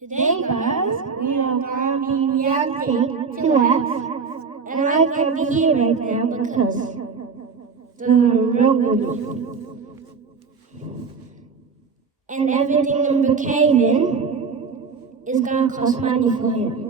Today, guys, we are going to be reacting to Waix, and I can't be here right now because the robot and everything in Brookhaven is going to cost money for him.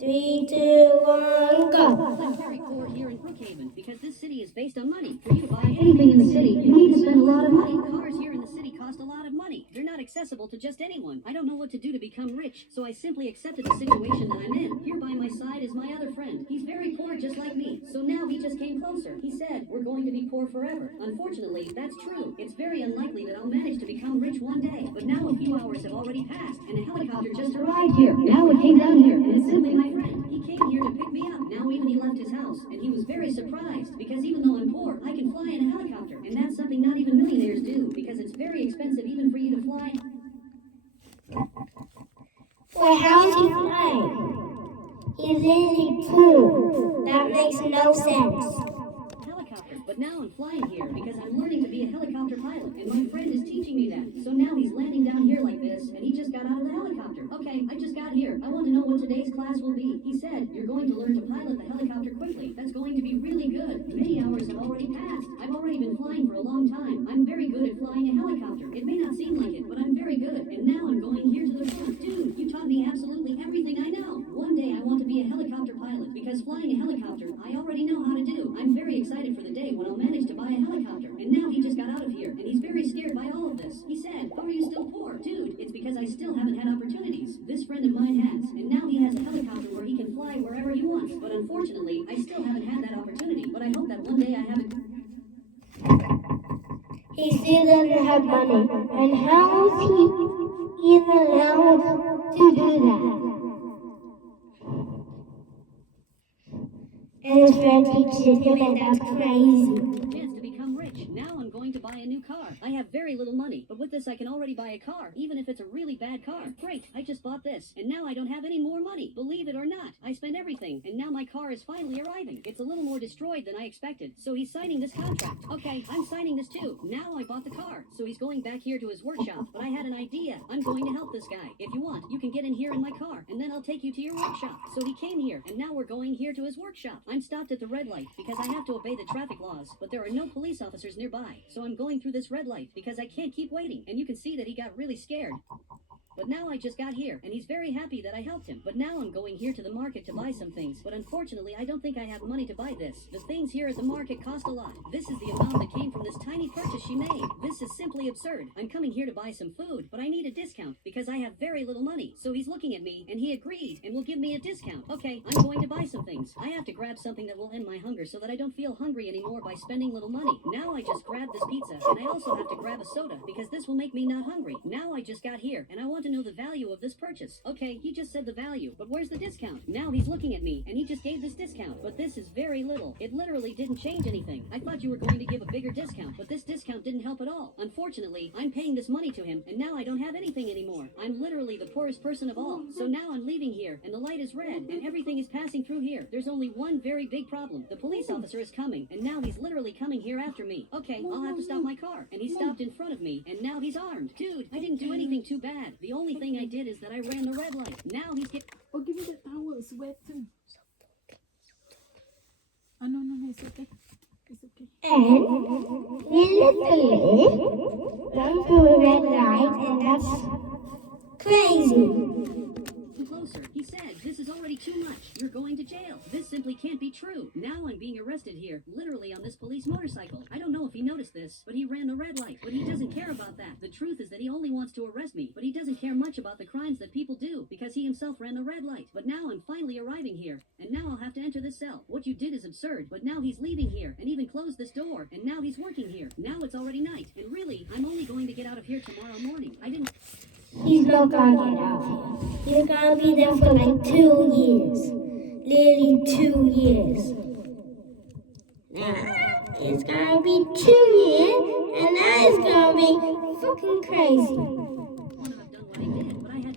3, 2, 1, go! I'm very poor here in Brookhaven because this city is based on money. For you to buy anything in the city, you need to spend a lot of money. Cars here in the city cost a lot of money. They're not accessible to just anyone. I don't know what to do to become rich, so I simply accepted the situation that I'm in. Here by my side is my other friend. He's very poor just like me, so now he just came closer. He said, we're going to be poor forever. Unfortunately, that's true. It's very unlikely that I'll manage to become rich one day. But now a few hours have already passed, and a helicopter just arrived here. Now it came down here, and it's simply my friend. He came here to pick me up. Now even he left his house, and he was very surprised, because even though I'm poor, I can fly in a helicopter. And that's something not even millionaires do, because it's very expensive even for you to fly. Well, how is he flying? He's literally poor. That makes no sense. Helicopter, but now I'm flying here because I'm learning to be a helicopter pilot, and my friend is teaching me that. So now he's landing down here like this, and he just got out of the helicopter. Okay, I just got here. I want to know what today's class will be. He said, you're going to learn to pilot the helicopter quickly. That's going to be really good. Many hours have already passed. I've already been flying for a long time. I'm very good at flying a helicopter. It may not seem like it, but I'm very good. And now I'm going here to the front. Dude, you taught me absolutely everything I know. One day I want to be a helicopter pilot, because flying a helicopter, I already know how to do. I'm very excited for the day when I'll manage to buy a helicopter. And now he just got out of here, and he's very scared by all of this. He said, how are you still poor? Dude, it's because I still haven't had opportunities. This friend of mine has, and now he has a helicopter where he can fly wherever he wants. But unfortunately, I still haven't had that opportunity. But I hope that one day I have it. He still doesn't have money. And how is he even allowed to do that? And his friend teaches him, and that's crazy. Chance to become rich. Now I'm going to buy a new car. I have very little money, but with this I can already buy a car, even if it's a really bad car. Great, I just bought this, and now I don't have any more money. Believe it or not, I spent everything, and now my car is finally arriving. It's a little more destroyed than I expected, so he's signing this contract. Okay, I'm signing this too. Now I bought the car, so he's going back here to his workshop, but I had an idea. I'm going to help this guy. If you want, you can get in here in my car, and then I'll take you to your workshop. So he came here, and now we're going here to his workshop. I'm stopped at the red light, because I have to obey the traffic laws, but there are no police officers nearby, so I'm going through this red light, because I can't keep waiting, and you can see that he got really scared. But now I just got here, and he's very happy that I helped him. But now I'm going here to the market to buy some things. But unfortunately, I don't think I have money to buy this. The things here at the market cost a lot. This is the amount that came from this tiny purchase she made. This is simply absurd. I'm coming here to buy some food, but I need a discount because I have very little money. So he's looking at me, and he agreed, and will give me a discount. Okay, I'm going to buy some things. I have to grab something that will end my hunger so that I don't feel hungry anymore by spending little money. Now I just grab this pizza, and I also have to grab a soda because this will make me not hungry. Now I just got here, and I want to know the value of this purchase. Okay, he just said the value, but where's the discount? Now he's looking at me, and he just gave this discount, but this is very little. It literally didn't change anything. I thought you were going to give a bigger discount, but this discount didn't help at all. Unfortunately, I'm paying this money to him, and now I don't have anything anymore. I'm literally the poorest person of all. So now I'm leaving here, and the light is red, and everything is passing through here. There's only one very big problem. The police officer is coming, and now he's literally coming here after me. Okay, I'll have to stop my car, and he stopped in front of me, and now he's armed. Dude, I didn't do anything too bad. The only thing I did is that I ran the red light. Now he's getting... Oh, give me that towel. It's wet too. Oh, no, it's okay. It's okay. And we literally run through a red light, and that's crazy. Closer. He said, this is already too much. You're going to jail. This simply can't be true. Now I'm being arrested here, literally on this police motorcycle. I don't know if he noticed this, but he ran the red light. But he doesn't care about that. The truth is that he only wants to arrest me, but he doesn't care much about the crimes that people do, because he himself ran the red light. But now I'm finally arriving here, and now I'll have to enter this cell. What you did is absurd, but now he's leaving here, and even closed this door, and now he's working here. Now it's already night, and really, I'm only going to get out of here tomorrow morning. I didn't... He's not gonna get out here. He's gonna be there for like 2 years. Literally 2 years. Now, it's gonna be 2 years, and now it's gonna be fucking crazy. Well, I've done what I did, but I had...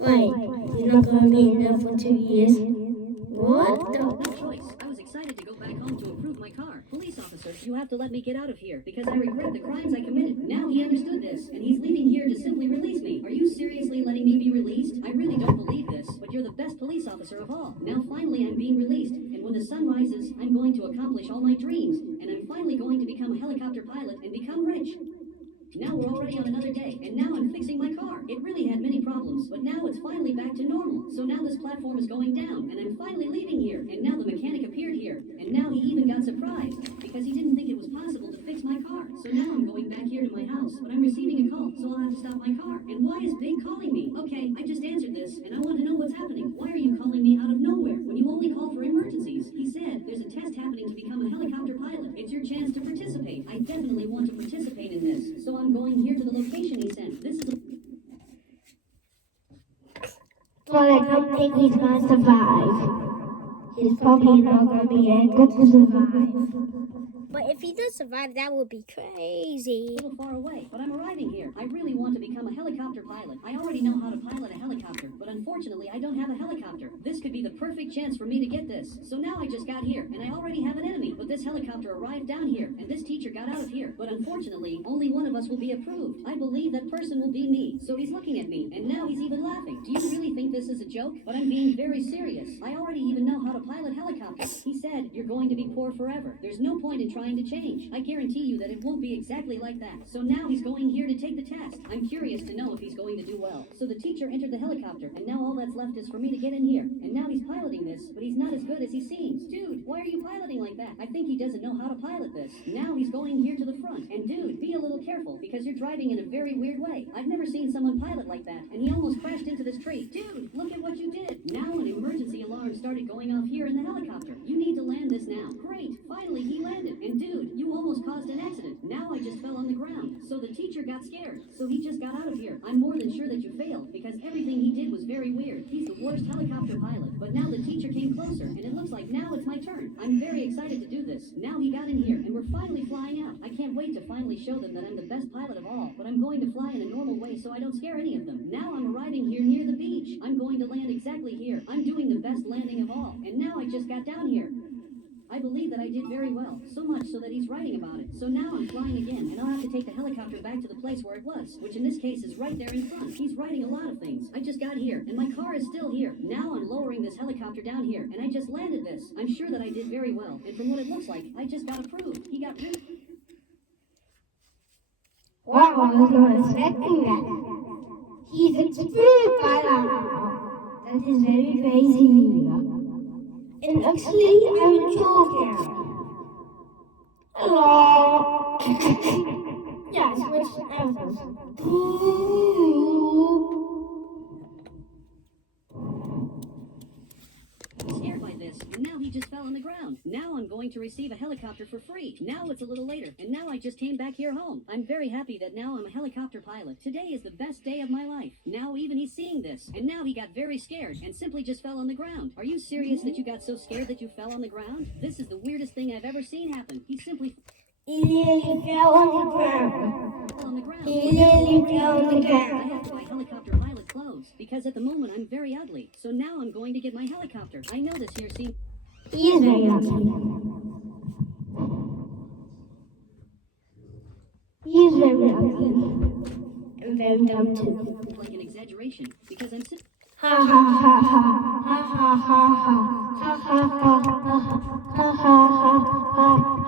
Wait, he's not gonna be in there for 2 years? What the? No choice. I was excited to go back home to approve my car. Police officer, you have to let me get out of here because I regret the crimes I committed. Now he understood this, and he's leaving here to simply release me. Are you seriously letting me be released? I really don't believe this, but you're the best police officer of all. Now finally I'm being released, and when the sun rises, I'm going to accomplish all my dreams, and I'm finally going to become a helicopter pilot and become rich. Now we're already on another day, and now I'm fixing my car. It really had many problems, but now it's finally back to normal. So now this platform is going down, and I'm finally leaving here, and now the mechanic appeared here, and now he even got surprised, because he didn't think it was possible to fix my car. So now I'm going back here to my house, but I'm receiving a call, so I'll have to stop my car. And why is Big calling me? Okay, I just answered this, and I want to know what's happening. Why are you calling me out of nowhere, when you only call for emergencies? He said, there's a test happening to become a helicopter pilot. It's your chance to participate. I definitely want to participate in this, so I'm going here to the location he sent. This is a... But I don't think he's gonna survive. He's probably not gonna be able to survive. But if he does survive, that would be crazy. a little far away, but I'm arriving here. I really want to become a helicopter pilot. I already know how to pilot a helicopter, but unfortunately I don't have a helicopter. This could be the perfect chance for me to get this. So now I just got here, and I already have an enemy, but this helicopter arrived down here, and this teacher got out of here. But unfortunately, only one of us will be approved. I believe that person will be me. So he's looking at me, and now he's even laughing. Do you really think this is a joke? But I'm being very serious. I already even know how to pilot helicopters. He said, you're going to be poor forever. There's no point in trying to change. I guarantee you that it won't be exactly like that. So now he's going here to take the test. I'm curious to know if he's going to do well. So the teacher entered the helicopter, and now all that's left is for me to get in here. And now he's piloting this, but he's not as good as he seems. Dude, why are you piloting like that? I think he doesn't know how to pilot this. Now he's going here to the front. And dude, be a little careful, because you're driving in a very weird way. I've never seen someone pilot like that, and he almost crashed into this tree. Dude, look at what you did. Now an emergency alarm started going off here in the helicopter. You need to land this now. Great, finally he landed. And dude, you almost caused an accident. Now I just fell on the ground. So the teacher got scared. So he just got out of here. I'm more than sure that you failed, because everything he did was very weird. He's the worst helicopter pilot. But now the teacher came closer, and it looks like now it's my turn. I'm very excited to do this. Now he got in here, and we're finally flying out. I can't wait to finally show them that I'm the best pilot of all. But I'm going to fly in a normal way so I don't scare any of them. Now I'm arriving here near the beach. I'm going to land exactly here. I'm doing the best landing of all. And now I just got down here. I believe that I did very well, so much so that he's writing about it. So now I'm flying again, and I'll have to take the helicopter back to the place where it was, which in this case is right there in front. He's writing a lot of things. I just got here, and my car is still here. Now I'm lowering this helicopter down here, and I just landed this. I'm sure that I did very well, and from what it looks like, I just got approved. He got really... Wow, I was not expecting that. He's a true pilot. That is very crazy. And actually, I'm a joker. Hello. Yeah, switch answers. Scared by this, and now he just fell on the ground. Now I'm going to receive a helicopter for free. Now it's a little later, and now I just came back here home. I'm very happy that now I'm a helicopter pilot. Today is the best day of my life. Now even he's seeing this, and now he got very scared and simply just fell on the ground. Are you serious that you got so scared that you fell on the ground? This is the weirdest thing I've ever seen happen. He simply... He nearly fell on the ground. fell on the ground. He nearly fell on the I ground. have to buy helicopter pilot clothes, because at the moment I'm very ugly. So now I'm going to get my helicopter. I know this here seems... He is very lucky. He is very lucky. And very dumb too. like an exaggeration, because I'm sitting... Ha ha ha ha ha ha ha ha ha ha ha ha ha ha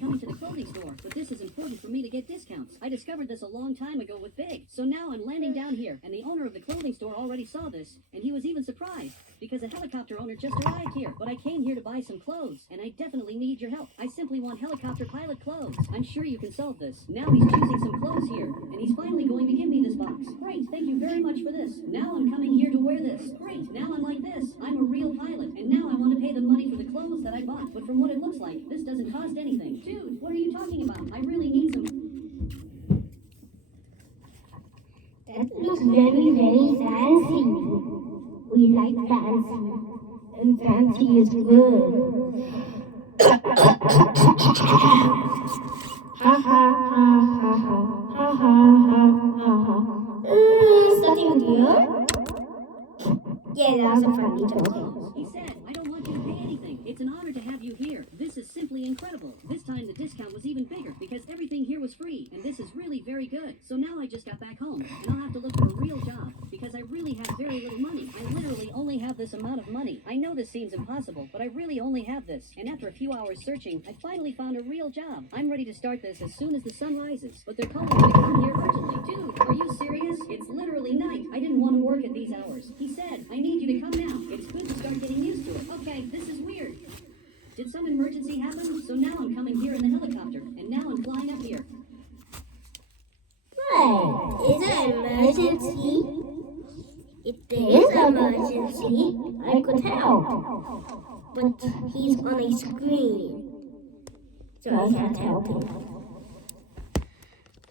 coming to the clothing store, but this is important for me to get discounts. I discovered this a long time ago with Big. So now I'm landing down here, and the owner of the clothing store already saw this, and he was even surprised, because a helicopter owner just arrived here. But I came here to buy some clothes, and I definitely need your help. I simply want helicopter pilot clothes. I'm sure you can solve this. Now he's choosing some clothes here, and he's finally going to give me this box. Great, thank you very much for this. Now I'm coming here to wear this. Great, now I'm like this. I'm a real pilot, and now I want to pay the money for the clothes that I bought. But from what it looks like, this doesn't cost anything. Dude, what are you talking about? I really need some... That looks very, very fancy. We like fancy. And fancy is good. Ha ha ha ha ha ha ha ha ha. Something new? Yeah, that was a funny joke. He said, I don't want you to pay anything. It's an honor to have you here. This is simply incredible. This time the discount was even bigger because everything here was free, and this is really very good. So now I just got back home, and I'll have to look for a real job because I really have very little money. I literally only have this amount of money. I know this seems impossible, but I really only have this. And after a few hours searching, I finally found a real job. I'm ready to start this as soon as the sun rises, but they're calling me to come here urgently. Dude, are you serious? It's literally night. I didn't want to work at these hours. He said, I need you to come now. It's good to start getting used to it. Okay, this is weird. Did some emergency happen? So now I'm coming here in the helicopter, and now I'm flying up here. What? Is it an emergency? If there is an emergency, I could help. But he's on a screen, so I can't help him.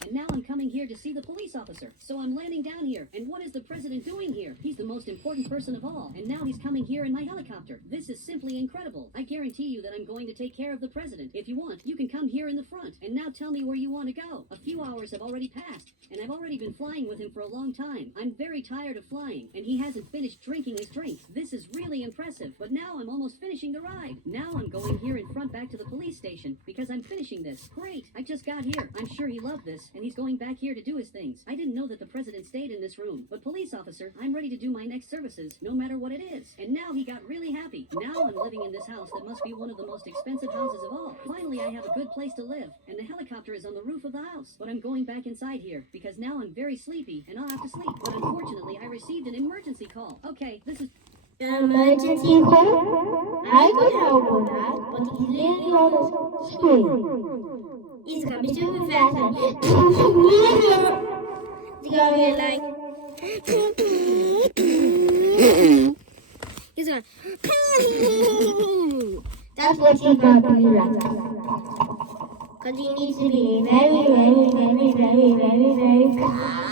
And now I'm coming here to see the police officer. So I'm landing down here. And what is the president doing here? He's the most important person of all. And now he's coming here in my helicopter. This is simply incredible. I guarantee you that I'm going to take care of the president. If you want, you can come here in the front. And now tell me where you want to go. A few hours have already passed. And I've already been flying with him for a long time. I'm very tired of flying. And he hasn't finished drinking his drink. This is really impressive. But now I'm almost finishing the ride. Now I'm going here in front back to the police station because I'm finishing this. Great. I just got here. I'm sure he loved this. And he's going back here to do his things. I didn't know that the president stayed in this room. But police officer, I'm ready to do my next services, no matter what it is. And now he got really happy. Now I'm living in this house that must be one of the most expensive houses of all. Finally, I have a good place to live. And the helicopter is on the roof of the house. But I'm going back inside here because now I'm very sleepy and I'll have to sleep. But unfortunately, I received an emergency call. Okay, this is... Emergency call? I could help with that, but he's literally on the screen. He's coming super fast. He's going like. He's going. That's what he's going to do like that. Because he needs to be very, very, very, very, very, very fast.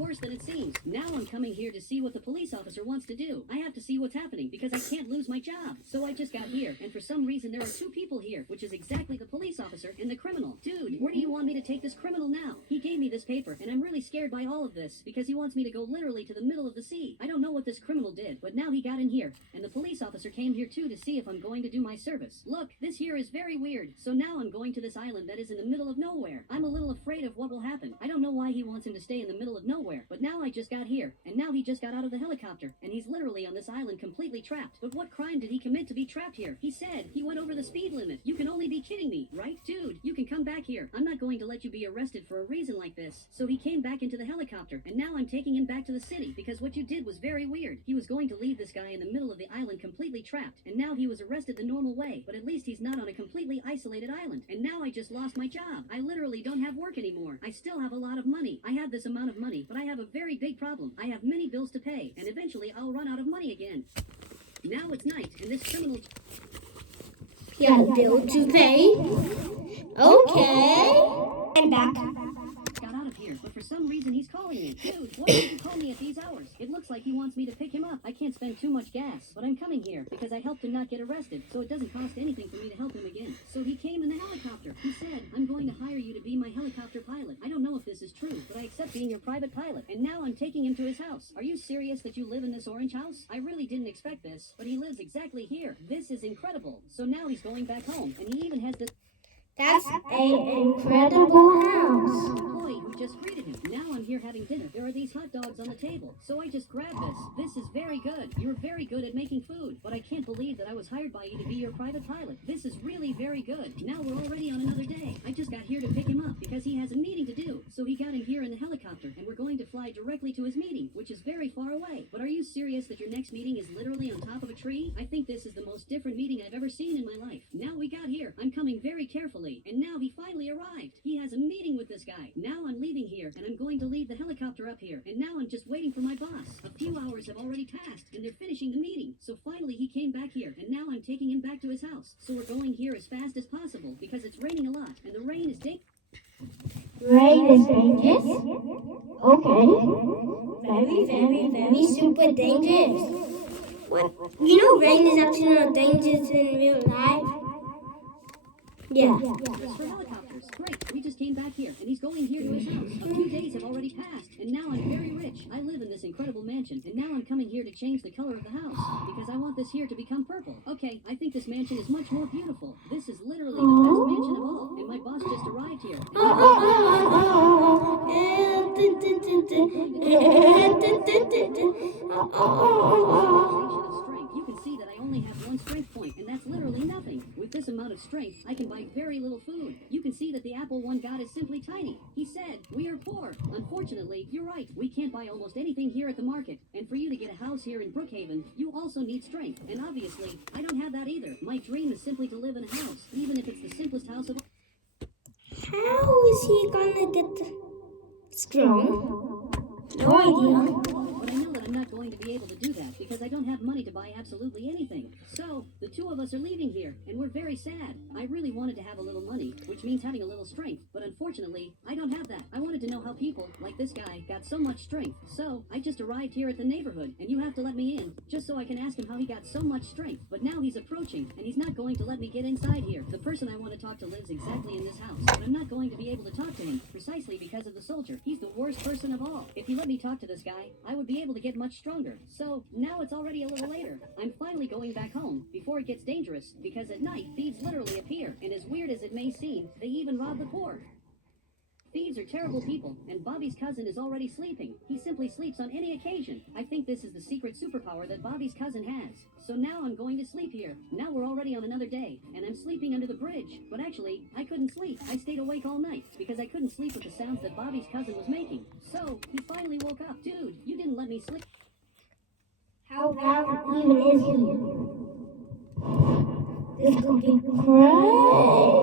Worse than it seems. Now I'm coming here to see what the police officer wants to do. I have to see what's happening because I can't lose my job. So I just got here, and for some reason there are two people here, which is exactly the police officer and the criminal. Dude, where do you want me to take this criminal now? He gave me this paper, and I'm really scared by all of this because he wants me to go literally to the middle of the sea. I don't know what this criminal did, but now he got in here, and the police officer came here too to see if I'm going to do my service. Look, this here is very weird. So now I'm going to this island that is in the middle of nowhere. I'm a little afraid of what will happen. I don't know why he wants him to stay in the middle of nowhere, but now I just got here, and now he just got out of the helicopter, and he's literally on this island completely trapped. But what crime did he commit to be trapped here? He said he went over the speed limit. You can only be kidding me, right? Dude, you can come back here. I'm not going to let you be arrested for a reason like this. So he came back into the helicopter, and now I'm taking him back to the city, because what you did was very weird. He was going to leave this guy in the middle of the island completely trapped, and now he was arrested the normal way, but at least he's not on a completely isolated island. And now I just lost my job. I literally don't have work anymore. I still have a lot of money. I have this amount of money, but I have a very big problem. I have many bills to pay, and eventually I'll run out of money again. Now it's night, and this criminal... You have a bill to pay? Okay. I'm back. got out of here, but for some reason he's calling me. Dude, why did you call me at these hours? It looks like he wants me to pick him up. I can't spend too much gas, but I'm coming here because I helped him not get arrested, so it doesn't cost anything for me to help him again. So he came in the helicopter. He said, I'm going to hire you to be my helicopter pilot. I don't know if this is true, but I accept being your private pilot. And now I'm taking him to his house. Are you serious that you live in this orange house? I really didn't expect this, but he lives exactly here. This is incredible. So now he's going back home, and he even has this... That's an incredible house. employee who just greeted him. Now I'm here having dinner. There are these hot dogs on the table. So I just grabbed this. This is very good. You're very good at making food. But I can't believe that I was hired by you to be your private pilot. This is really very good. Now we're already on another day. I just got here to pick him up because he has a meeting to do. So he got in here in the helicopter and we're going to fly directly to his meeting, which is very far away. But are you serious that your next meeting is literally on top of a tree? I think this is the most different meeting I've ever seen in my life. Now we got here. I'm coming very carefully. And now he finally arrived. He has a meeting with this guy. Now I'm leaving here, and I'm going to leave the helicopter up here. And now I'm just waiting for my boss. A few hours have already passed, and they're finishing the meeting. So finally he came back here, and now I'm taking him back to his house. So we're going here as fast as possible, because it's raining a lot, and the rain is Rain is dangerous? Okay. Very, very, very super dangerous. What? You know rain is actually not dangerous in real life? Yeah. Just for helicopters. Great. We just came back here, and he's going here to his house. A few days have already passed, and now I'm very rich. I live in this incredible mansion, and now I'm coming here to change the color of the house because I want this here to become purple. Okay, I think this mansion is much more beautiful. This is literally the best mansion of all, and my boss just arrived here. You can see that I only have one strength point, and that's literally nothing. With this amount of strength, I can buy very little food. You can see that the apple one got is simply tiny. He said, "We are poor." Unfortunately, you're right. We can't buy almost anything here at the market. And for you to get a house here in Brookhaven, you also need strength. And obviously, I don't have that either. My dream is simply to live in a house, even if it's the simplest house of all. How is he gonna get strong? No idea. But I know that I'm not going to be able to do that because I don't have money to buy absolutely anything. So, the two of us are leaving here, and we're very sad. I really wanted to have a little money, which means having a little strength, but unfortunately, I don't have that. I wanted to know how people, like this guy, got so much strength. So, I just arrived here at the neighborhood, and you have to let me in, just so I can ask him how he got so much strength. But now he's approaching, and he's not going to let me get inside here. The person I want to talk to lives exactly in this house, but I'm not going to be able to talk to him, precisely because of the soldier. He's the worst person of all. If he let me talk to this guy, I would be able to get much stronger. So, now it's already a little later. I'm finally going back home, before it gets dangerous, because at night, thieves literally appear, and as weird as it may seem, they even rob the poor. Thieves are terrible people, and Bobby's cousin is already sleeping. He simply sleeps on any occasion. I think this is the secret superpower that Bobby's cousin has. So now I'm going to sleep here. Now we're already on another day, and I'm sleeping under the bridge. But actually, I couldn't sleep. I stayed awake all night, because I couldn't sleep with the sounds that Bobby's cousin was making. So, he finally woke up. Dude, you didn't let me sleep. How loud even is he? This could be crazy.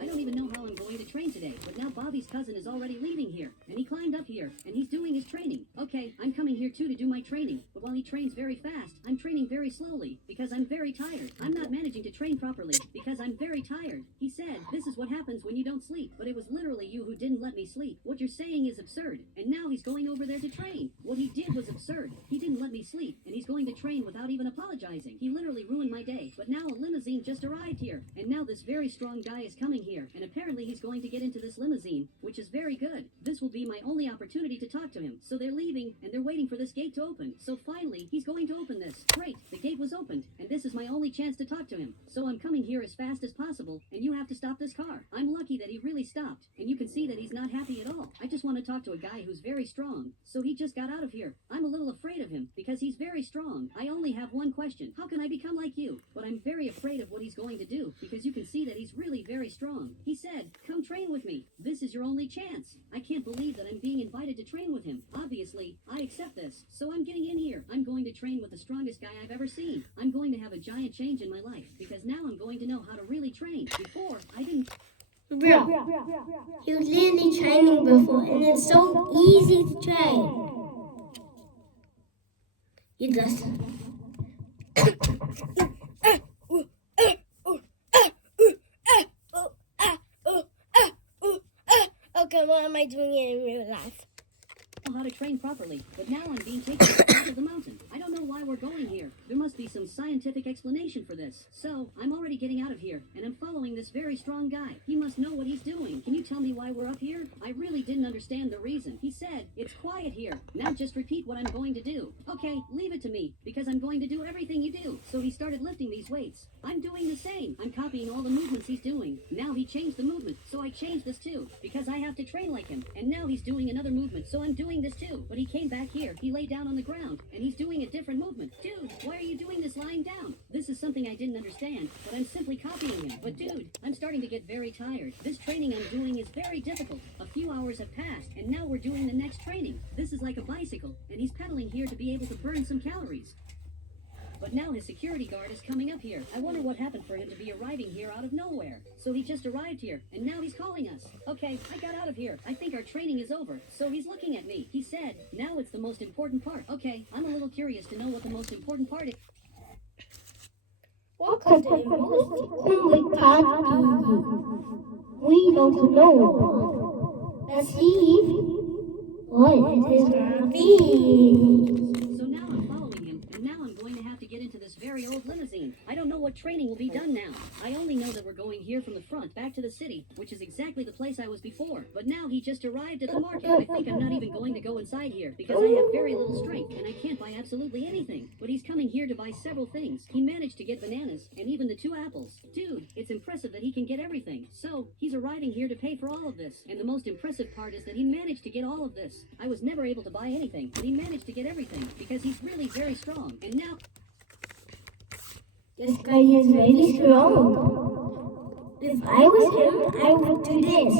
I don't even know how I'm going to train today, but now Bobby's cousin is already leaving here, and he climbed up here, and he's doing his training. Okay, I'm coming here too to do my training, but while he trains very fast, I'm training very slowly, because I'm very tired. I'm not managing to train properly, because I'm very tired. He said, "This is what happens when you don't sleep," but it was literally you who didn't let me sleep. What you're saying is absurd, and now he's going over there to train. What he did was absurd. He didn't let me sleep, and he's going to train without even apologizing. He literally ruined my day, but now a limousine just arrived here, and now this very strong guy is coming here, and apparently he's going to get into this limousine, which is very good. This will be my only opportunity to talk to him. So they're leaving, and they're waiting for this gate to open. So finally, he's going to open this. Great, the gate was opened, and this is my only chance to talk to him. So I'm coming here as fast as possible, and you have to stop this car. I'm lucky that he really stopped, and you can see that he's not happy at all. I just want to talk to a guy who's very strong. So he just got out of here. I'm a little afraid of him, because he's very strong. I only have one question. How can I become like you? But I'm very afraid of what he's going to do, because you can see that he's really very strong. He said, "Come train with me. This is your only chance." I can't believe that I'm being invited to train with him. Obviously, I accept this. So I'm getting in here. I'm going to train with the strongest guy I've ever seen. I'm going to have a giant change in my life, because now I'm going to know how to really train. Before, I didn't. Bro, he was literally training before, and it's so easy to train. You just... Okay, what am I doing it in real life? How to train properly, but now I'm being taken to the top of the mountain. I don't know why we're going here. There must be some scientific explanation for this. So, I'm already getting out of here, and I'm following this very strong guy. He must know what he's doing. Can you tell me why we're up here? I really didn't understand the reason. He said, "It's quiet here. Now just repeat what I'm going to do." Okay, leave it to me, because I'm going to do everything you do. So he started lifting these weights. I'm doing the same. I'm copying all the movements he's doing. Now he changed the movement, so I changed this too, because I have to train like him. And now he's doing another movement, so I'm doing this too. But he came back here. He lay down on the ground, and he's doing a different movement. Dude, why are you doing this lying down? This is something I didn't understand, but I'm simply copying him. But dude, I'm starting to get very tired. This training I'm doing is very difficult. A few hours have passed, and now we're doing the next training. This is like a bicycle, and he's pedaling here to be able to burn some calories. But now his security guard is coming up here. I wonder what happened for him to be arriving here out of nowhere. So he just arrived here, and now he's calling us. Okay, I got out of here. I think our training is over. So he's looking at me. He said, "Now it's the most important part." Okay, I'm a little curious to know what the most important part is. What could the most important part be? We don't know. Let's see what it is gonna be. So now I'm following him, and what training will be done now. I only know that we're going here from the front back to the city, which is exactly the place I was before. But now he just arrived at the market. I think I'm not even going to go inside here because I have very little strength and I can't buy absolutely anything. But he's coming here to buy several things. He managed to get bananas and even the 2 apples. Dude, it's impressive that he can get everything. So, he's arriving here to pay for all of this. And the most impressive part is that he managed to get all of this. I was never able to buy anything, but he managed to get everything because he's really very strong. And now... This guy is very strong. If I was him, I would do this.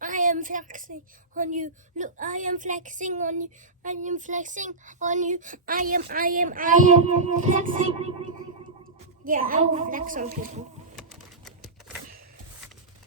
I am flexing on you. Look, I am flexing on you. I am flexing on you. I am flexing. Yeah, I will flex on people.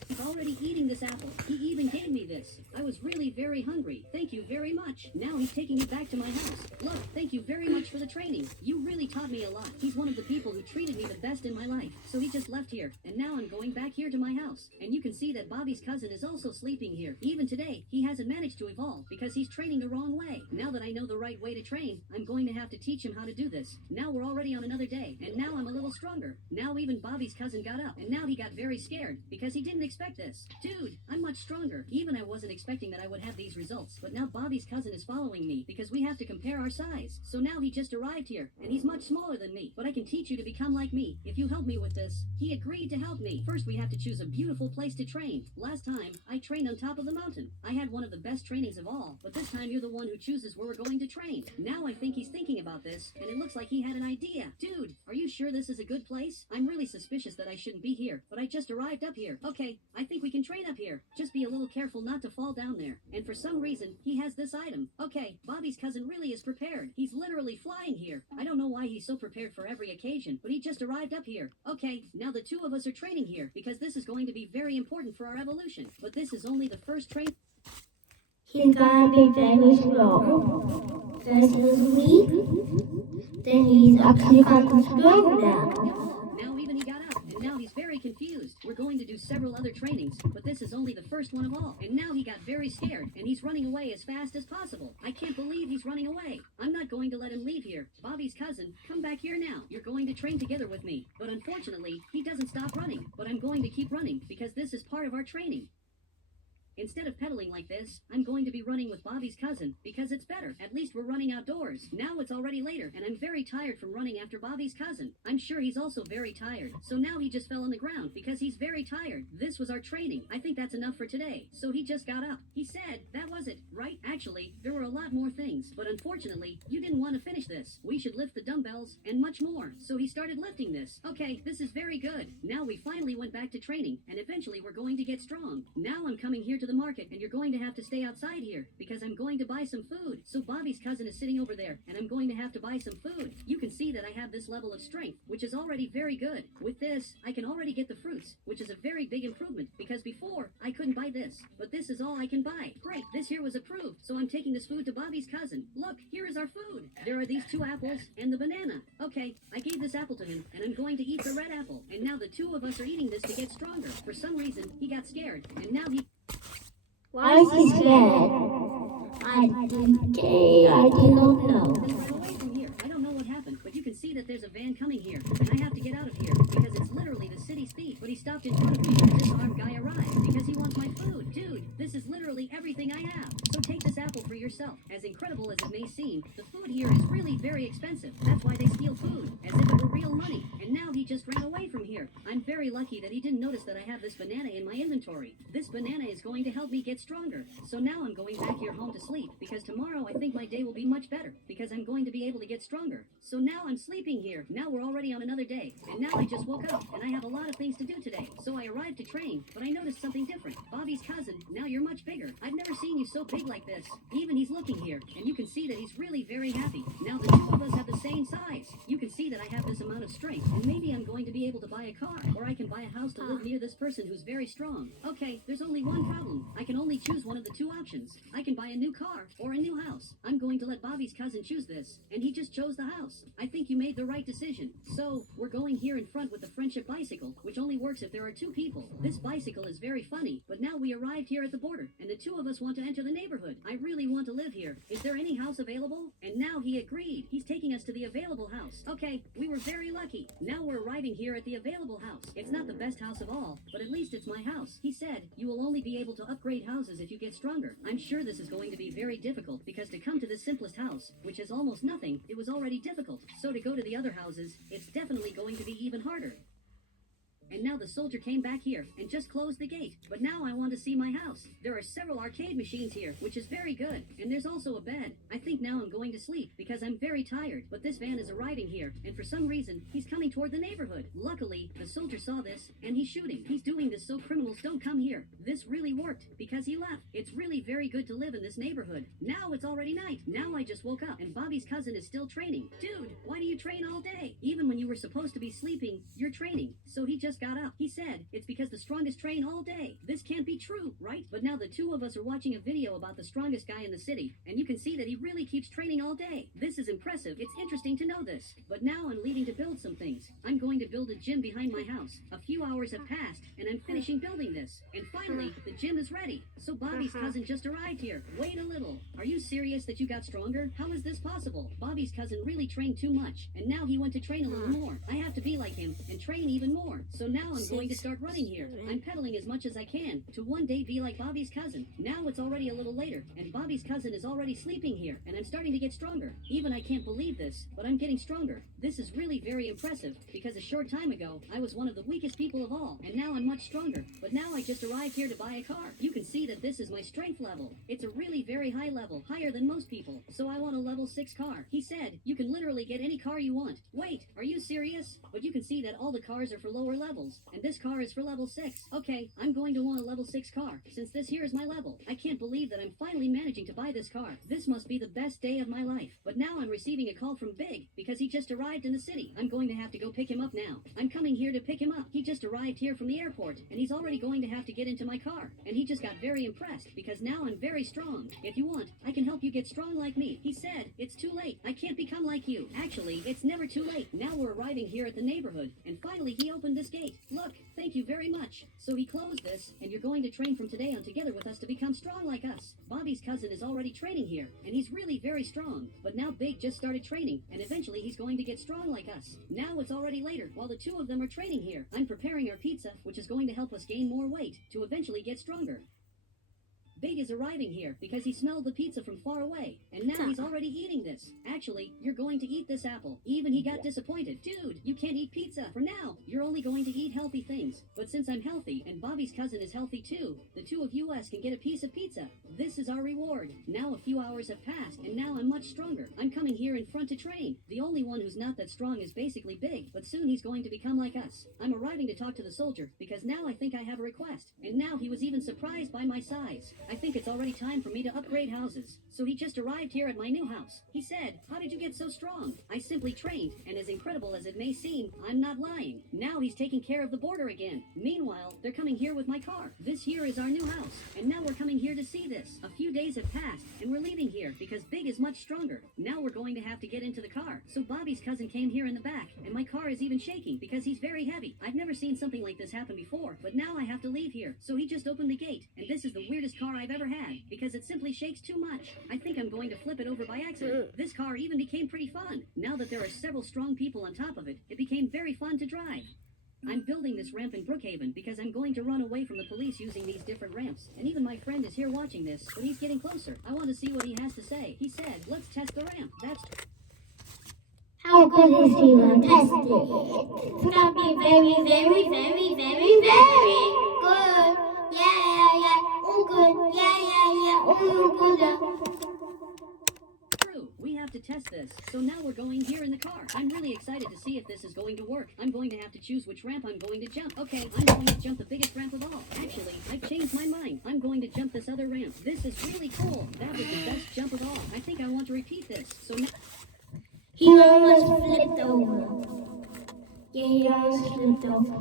He's already eating this apple. He even gave me this. I was really very hungry. Thank you very much. Now he's taking it back to my house. Look, thank you very much for the training. You really taught me a lot. He's one of the people who treated me the best in my life. So he just left here. And now I'm going back here to my house. And you can see that Bobby's cousin is also sleeping here. Even today, he hasn't managed to evolve because he's training the wrong way. Now that I know the right way to train, I'm going to have to teach him how to do this. Now we're already on another day. And now I'm a little stronger. Now even Bobby's cousin got up. And now he got very scared because he didn't expect this. Dude, I'm much stronger. Even I wasn't expecting that I would have these results. But now Bobby's cousin is following me because we have to compare our size. So now he just arrived here and he's much smaller than me. But I can teach you to become like me if you help me with this. He agreed to help me. First we have to choose a beautiful place to train. Last time, I trained on top of the mountain. I had one of the best trainings of all. But this time you're the one who chooses where we're going to train. Now I think he's thinking about this and it looks like he had an idea. Dude, are you sure this is a good place? I'm really suspicious that I shouldn't be here. But I just arrived up here. Okay, I think we can train up here. Just be a little careful not to fall down there. And for some reason, he has this item. Okay, Bobby's cousin really is prepared. He's literally flying here. I don't know why he's so prepared for every occasion, but he just arrived up here. Okay, now the 2 of us are training here because this is going to be very important for our evolution. But this is only the first train. He's gonna be very strong. First he was weak, then he's actually kind of strong now. Now even he got up, and now he's very confused. We're going to do several other trainings, but this is only the first one of all. And now he got very scared, and he's running away as fast as possible. I can't believe he's running away. I'm not going to let him leave here. Bobby's cousin, come back here now. You're going to train together with me. But unfortunately, he doesn't stop running. But I'm going to keep running, because this is part of our training. Instead of pedaling like this, I'm going to be running with Bobby's cousin, because it's better. At least we're running outdoors. Now it's already later, and I'm very tired from running after Bobby's cousin. I'm sure he's also very tired. So now he just fell on the ground, because he's very tired. This was our training. I think that's enough for today. So he just got up. He said, that was it, right? Actually, there were a lot more things, but unfortunately, you didn't want to finish this. We should lift the dumbbells, and much more. So he started lifting this. Okay, this is very good. Now we finally went back to training, and eventually we're going to get strong. Now I'm coming here to the market, and you're going to have to stay outside here because I'm going to buy some food. So Bobby's cousin is sitting over there, and I'm going to have to buy some food. You can see that I have this level of strength, which is already very good. With this, I can already get the fruits, which is a very big improvement because before I couldn't buy this, but this is all I can buy. Great, this here was approved, so I'm taking this food to Bobby's cousin. Look, here is our food. There are these 2 apples and the banana. Okay, I gave this apple to him, and I'm going to eat the red apple. And now the 2 of us are eating this to get stronger. For some reason, he got scared, and now he... Why is he scared? I do not know. Right away from here. I don't know what happened, but you can see that there's a van coming here, and I have to get out of here because it's literally the city speed. But he stopped in front of me as this armed guy arrived because he wants my food. Dude, this is literally everything I have. So take this apple for yourself. As incredible as it may seem, the food here is really very expensive. That's why they steal food, as if it were real money. And now he just ran away from here. I'm very lucky that he didn't notice that I have this banana in my inventory. This banana is going to help me get stronger. So now I'm going back here home to sleep because tomorrow I think my day will be much better because I'm going to be able to get stronger. So now I'm sleeping here. Now we're already on another day. And now I just woke up and I have a lot of things to do today. So I arrived to train, but I noticed something different. Bobby's cousin, now you're much bigger. I've never seen you so big like this. Even he's looking here, and you can see that he's really very happy. Now the 2 of us have the same size. You can see that I have this amount of strength, and maybe I'm going to be able to buy a car, or I can buy a house to live near this person who's very strong. Okay, there's only one problem. I can only choose one of the 2 options. I can buy a new car or a new house. I'm going to let Bobby's cousin choose this, and he just chose the house. I think you made the right decision. So, we're going here in front with the friendship bicycle, which only works if there are 2 people. This bicycle is very funny, but now we arrived here at the border, and the 2 of us want to enter the neighborhood. I really want to live here. Is there any house available? And now he agreed. He's taking us to the available house. Okay, we were very lucky. Now we're arriving here at the available house. It's not the best house of all, but at least it's my house. He said, you will only be able to upgrade houses if you get stronger. I'm sure this is going to be very difficult because to come to this simplest house, which has almost nothing, it was already difficult. So to go to the other houses, it's definitely going to be even harder. And now the soldier came back here and just closed the gate. But now I want to see my house. There are several arcade machines here, which is very good. And there's also a bed. I think now I'm going to sleep because I'm very tired. But this van is arriving here, and for some reason, he's coming toward the neighborhood. Luckily, the soldier saw this, and he's shooting. He's doing this so criminals don't come here. This really worked because he left. It's really very good to live in this neighborhood. Now it's already night. Now I just woke up, and Bobby's cousin is still training. Dude, why do you train all day? Even when you were supposed to be sleeping, you're training. So he just got up. He said, it's because the strongest train all day. This can't be true, right? But now the two of us are watching a video about the strongest guy in the city, and you can see that he really keeps training all day. This is impressive. It's interesting to know this. But now I'm leaving to build some things. I'm going to build a gym behind my house. A few hours have passed, and I'm finishing building this. And finally, the gym is ready. So Bobby's cousin just arrived here. Wait a little. Are you serious that you got stronger? How is this possible? Bobby's cousin really trained too much, and now he went to train a little more. I have to be like him and train even more. So now I'm going to start running here. I'm pedaling as much as I can to one day be like Bobby's cousin. Now it's already a little later, and Bobby's cousin is already sleeping here, and I'm starting to get stronger. Even I can't believe this, but I'm getting stronger. This is really very impressive, because a short time ago, I was one of the weakest people of all, and now I'm much stronger. But now I just arrived here to buy a car. You can see that this is my strength level. It's a really very high level, higher than most people. So I want a level 6 car. He said, you can literally get any car you want. Wait, are you serious? But you can see that all the cars are for lower levels, and this car is for level 6. Okay, I'm going to want a level 6 car, since this here is my level. I can't believe that I'm finally managing to buy this car. This must be the best day of my life. But now I'm receiving a call from Big, because he just arrived in the city. I'm going to have to go pick him up now. I'm coming here to pick him up. He just arrived here from the airport, and he's already going to have to get into my car. And he just got very impressed, because now I'm very strong. If you want, I can help you get strong like me. He said, it's too late. I can't become like you. Actually, it's never too late. Now we're arriving here at the neighborhood, and finally he opened this gate. Look, thank you very much. So he closed this, and you're going to train from today on together with us to become strong like us. Bobby's cousin is already training here, and he's really very strong. But now Big just started training, and eventually he's going to get strong like us. Now it's already later, while the two of them are training here. I'm preparing our pizza, which is going to help us gain more weight, to eventually get stronger. Big is arriving here because he smelled the pizza from far away, and now he's already eating this. Actually, you're going to eat this apple. Even he got disappointed. Dude, you can't eat pizza. For now, you're only going to eat healthy things. But since I'm healthy, and Bobby's cousin is healthy too, the two of us can get a piece of pizza. This is our reward. Now a few hours have passed, and now I'm much stronger. I'm coming here in front to train. The only one who's not that strong is basically Big, but soon he's going to become like us. I'm arriving to talk to the soldier, because now I think I have a request. And now he was even surprised by my size. I think it's already time for me to upgrade houses. So he just arrived here at my new house. He said, how did you get so strong? I simply trained, and as incredible as it may seem, I'm not lying. Now he's taking care of the border again. Meanwhile, they're coming here with my car. This here is our new house, and now we're coming here to see this. A few days have passed, and we're leaving here because Big is much stronger. Now we're going to have to get into the car. So Bobby's cousin came here in the back, and my car is even shaking because he's very heavy. I've never seen something like this happen before, but now I have to leave here. So he just opened the gate, and this is the weirdest car I've ever had, because it simply shakes too much. I think I'm going to flip it over by accident. This car even became pretty fun. Now that there are several strong people on top of it, it became very fun to drive. I'm building this ramp in Brookhaven because I'm going to run away from the police using these different ramps. And even my friend is here watching this, but he's getting closer. I want to see what he has to say. He said, let's test the ramp. That's... How good is he on testing? It's gonna be very, very, very, very, very good. Yeah. Oh, good. Yeah. Oh, good. True. We have to test this. So now we're going here in the car. I'm really excited to see if this is going to work. I'm going to have to choose which ramp I'm going to jump. Okay, I'm going to jump the biggest ramp of all. Actually, I've changed my mind. I'm going to jump this other ramp. This is really cool. That was the best jump of all. I think I want to repeat this. So now... He almost flipped over. Yeah, he almost flipped over.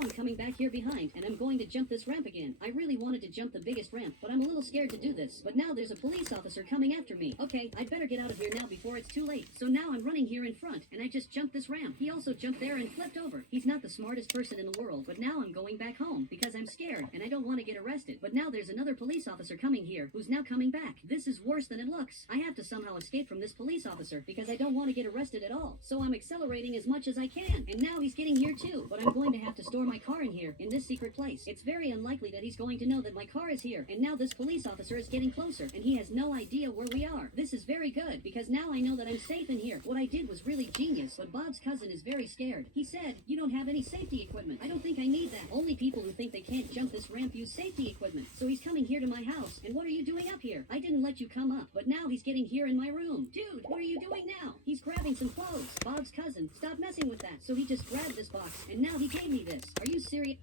I'm coming coming back here behind, and I'm going to jump this ramp again. I really wanted to jump the biggest ramp, but I'm a little scared to do this. But now there's a police officer coming after me. Okay, I'd better get out of here now before it's too late. So now I'm running here in front, and I just jumped this ramp. He also jumped there and flipped over. He's not the smartest person in the world, but now I'm going back home because I'm scared and I don't want to get arrested. But now there's another police officer coming here who's now coming back. This is worse than it looks. I have to somehow escape from this police officer because I don't want to get arrested at all. So I'm accelerating as much as I can. And now he's getting here too. But I'm going to have to store my car in here, in this secret place. It's very unlikely that he's going to know that my car is here. And now this police officer is getting closer and he has no idea where we are. This is very good because now I know that I'm safe in here. What I did was really genius, but Bob's cousin is very scared. He said, "You don't have any safety equipment." I don't think I need that. Only people who think they can't jump this ramp use safety equipment. So he's coming here to my house. And what are you doing up here? I didn't let you come up, but now he's getting here in my room. Dude, what are you doing now? He's grabbing some clothes. Bob's cousin, stop messing with that. So he just grabbed this box and now he gave me this. Are you serious?